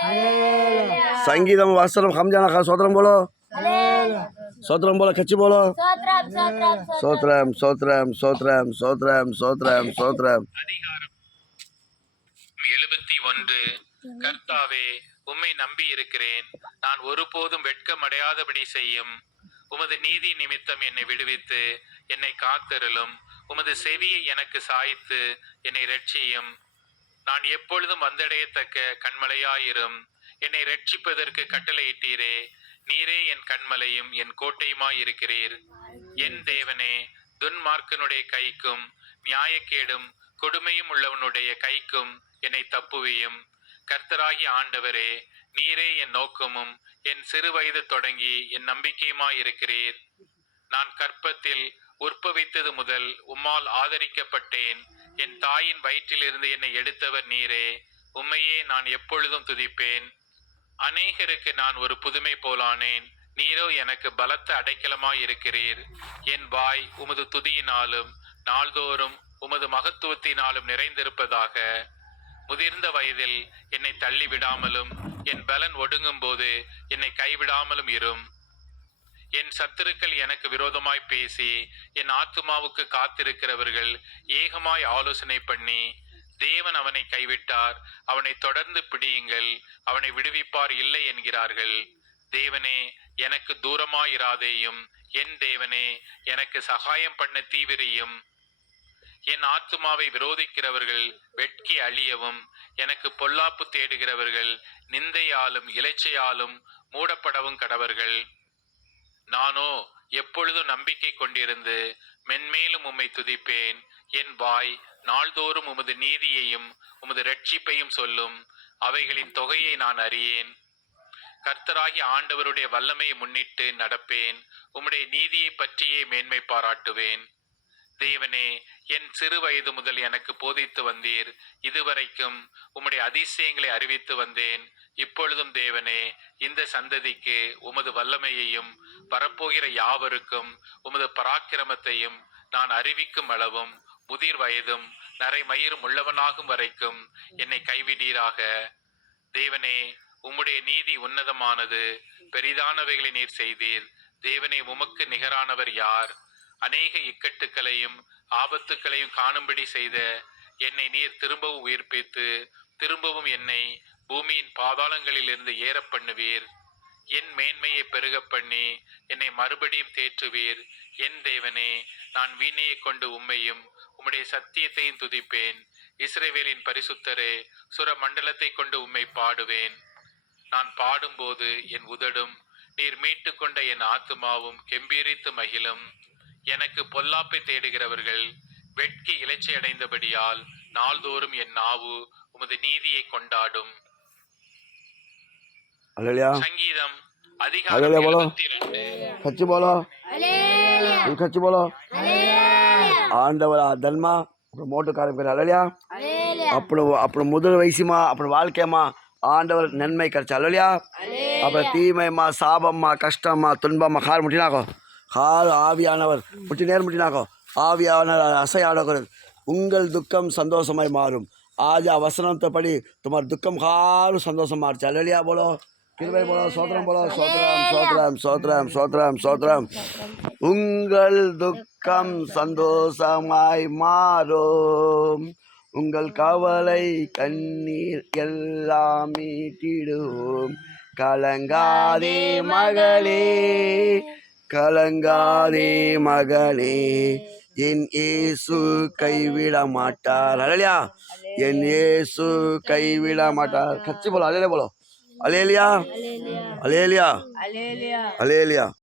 संगीतम वस्त्रम हम जाना खा सोत्रम बोलो सोत्रम बोलो खच्ची बोलो सोत्रम सोत्रम सोत्रम सोत्रम सोत्रम सोत्रम அதிகாரம் 71. கர்த்தாவே, உம்மை நம்பி இருக்கிறேன். நான் ஒருபோதும் வெட்கமடையாதபடி செய்யும். உமது நீதி நிமித்தம் என்னை விடுவித்து என்னை காத்தருளும். உமது செவியை எனக்கு சாய்த்து என்னை இரட்சியும். நான் எப்பொழுதும் வந்தடையத்தக்க கண்மலையாயிரும். என்னை இரட்சிப்பதற்கு கட்டளையிட்டீரே. நீரே என் கண்மலையும் என் கோட்டையுமாயிருக்கிறீர். என் தேவனே, துன்மார்க்கனுடைய கைக்கும் நியாயக்கேடும் கொடுமையும் உள்ளவனுடைய கைக்கும் என்னை தப்புவியும். கர்த்தராகிய ஆண்டவரே, நீரே என் நோக்கமும் என் சிறு வயது தொடங்கி என் நம்பிக்கையுமாயிருக்கிறீர். நான் கற்பத்தில் உற்பவித்தது முதல் உம்மால் ஆதரிக்கப்பட்டேன். என் தாயின் வயிற்றிலிருந்து என்னை எடுத்தவர் நீரே. உம்மையே நான் எப்பொழுதும் துதிப்பேன். அநேகருக்கு நான் ஒரு புதுமை போலானேன். நீரோ எனக்கு பலத்த அடைக்கலமாயிருக்கிறீர். என் வாய் உமது துதியினாலும் நாள்தோறும் உமது மகத்துவத்தினாலும் நிறைந்திருப்பதாக. முதிர்ந்த வயதில் என்னை தள்ளி விடாமலும் என் பலன் ஒடுங்கும் போது என்னை கைவிடாமலும் இரும். என் சத்துருக்கள் எனக்கு விரோதமாய் பேசி என் ஆத்துமாவுக்கு காத்திருக்கிறவர்கள் ஏகமாய் ஆலோசனை பண்ணி, தேவன் அவனை கைவிட்டார், அவனை தொடர்ந்து பிடியுங்கள், அவனை விடுவிப்பார் இல்லை என்கிறார்கள். தேவனே, எனக்கு தூரமாயிராதேயும். என் தேவனே, எனக்கு சகாயம் பண்ண தீவிரியும். என் ஆத்துமாவை விரோதிக்கிறவர்கள் வெட்கி அழியவும், எனக்கு பொல்லாப்பு தேடுகிறவர்கள் நிந்தையாலும் இலைச்சையாலும் மூடப்படவும் கடவர்கள். நானோ எப்பொழுதும் நம்பிக்கை கொண்டிருந்து மென்மேலும் உம்மை துதிப்பேன். என் வாய் நாள்தோறும் உமது நீதியையும் உமது இரட்சிப்பையும் சொல்லும். அவைகளின் தொகையை நான் அறியேன். கர்த்தராகிய ஆண்டவருடைய வல்லமையை முன்னிட்டு நடப்பேன். உம்முடைய நீதியை பற்றியே மேன்மை பாராட்டுவேன். தேவனே, என் சிறு வயது முதல் எனக்கு போதித்து வந்தீர். இதுவரைக்கும் உம்முடைய அதிசயங்களை அறிவித்து வந்தேன். இப்பொழுதும் தேவனே, இந்த சந்ததிக்கு உமது வல்லமையையும் வரப்போகிற யாவருக்கும் உமது பராக்கிரமத்தையும் நான் அறிவிக்கும் அளவும் முதிர் வயதும் நரைமயிரும் உள்ளவனாகும் வரைக்கும் என்னை கைவிடீராக. தேவனே, உம்முடைய நீதி உன்னதமானது. பெரிதானவைகளை நீர் செய்தீர். தேவனே, உமக்கு நிகரானவர் யார்? அநேக இக்கட்டுகளையும் ஆபத்துக்களையும் காணும்படி செய்த என்னை நீர் திரும்பவும் உயிர்ப்பித்து திரும்பவும் என்னை பூமியின் பாதாளங்களில் இருந்து ஏற பண்ணுவீர். என் மேன்மையை பெருக பண்ணி என்னை மறுபடியும் தேற்றுவீர். என் தேவனே, நான் வீணையை கொண்டு உம்மையும் உம்முடைய சத்தியத்தையும் துதிப்பேன். இஸ்ரவேலின் பரிசுத்தரே, சுர மண்டலத்தை கொண்டு உம்மை பாடுவேன். நான் பாடும்போது என் உதடும் நீர் மீட்டு கொண்ட என் ஆத்துமாவும் கெம்பீரித்து மகிழும். எனக்கு பொல்லாப்பை தேடுகிறவர்கள் வெட்கி இலைச்சை அடைந்தபடியால் நாள்தோறும் என் நாவு உமது நீதியை கொண்டாடும். சங்கீதம் அதிகாரம் 72. ఆండవర ధర్మ ఇప్పుడు మోటు కార్యక్రమం అలలియా అప్పుడు முதல் வயசுமா அப்புறம் வாழ்க்கையம்மா ஆண்டவர் நன்மை கிடைச்சா அலலியா. அப்புறம் தீமைமா சாபம்மா கஷ்டம்மா துன்பம்மா கால் முட்டினாக்கோ கால் ஆவியானவர் முட்டி நேர் முட்டினாக்கோ ஆவியானவர் அசையாடக்கூடாது. உங்கள் துக்கம் சந்தோஷமாய் மாறும். ஆஜா வசனத்தைப்படி तुम्हारा दुखम हारू संतोषम मार्च अल्लेलुया बोलो கிருபை போலோ சோத்ரம் போலோ சோத்ரம் சோத்ரம் சோத்ரம் சோத்ரம் சோத்ரம். உங்கள் துக்கம் சந்தோஷமாய் மாறும். உங்கள் கவலை கண்ணீர் எல்லாம் மீட்டிடும். கலங்காதே மகளே, கலங்காதே மகளே, என் இயேசு கைவிட மாட்டார். அல்லேலூயா, என் இயேசு கைவிட மாட்டார். கச்சி போலோ அல்லேலூயா போலோ. Alleluia alleluia alleluia alleluia.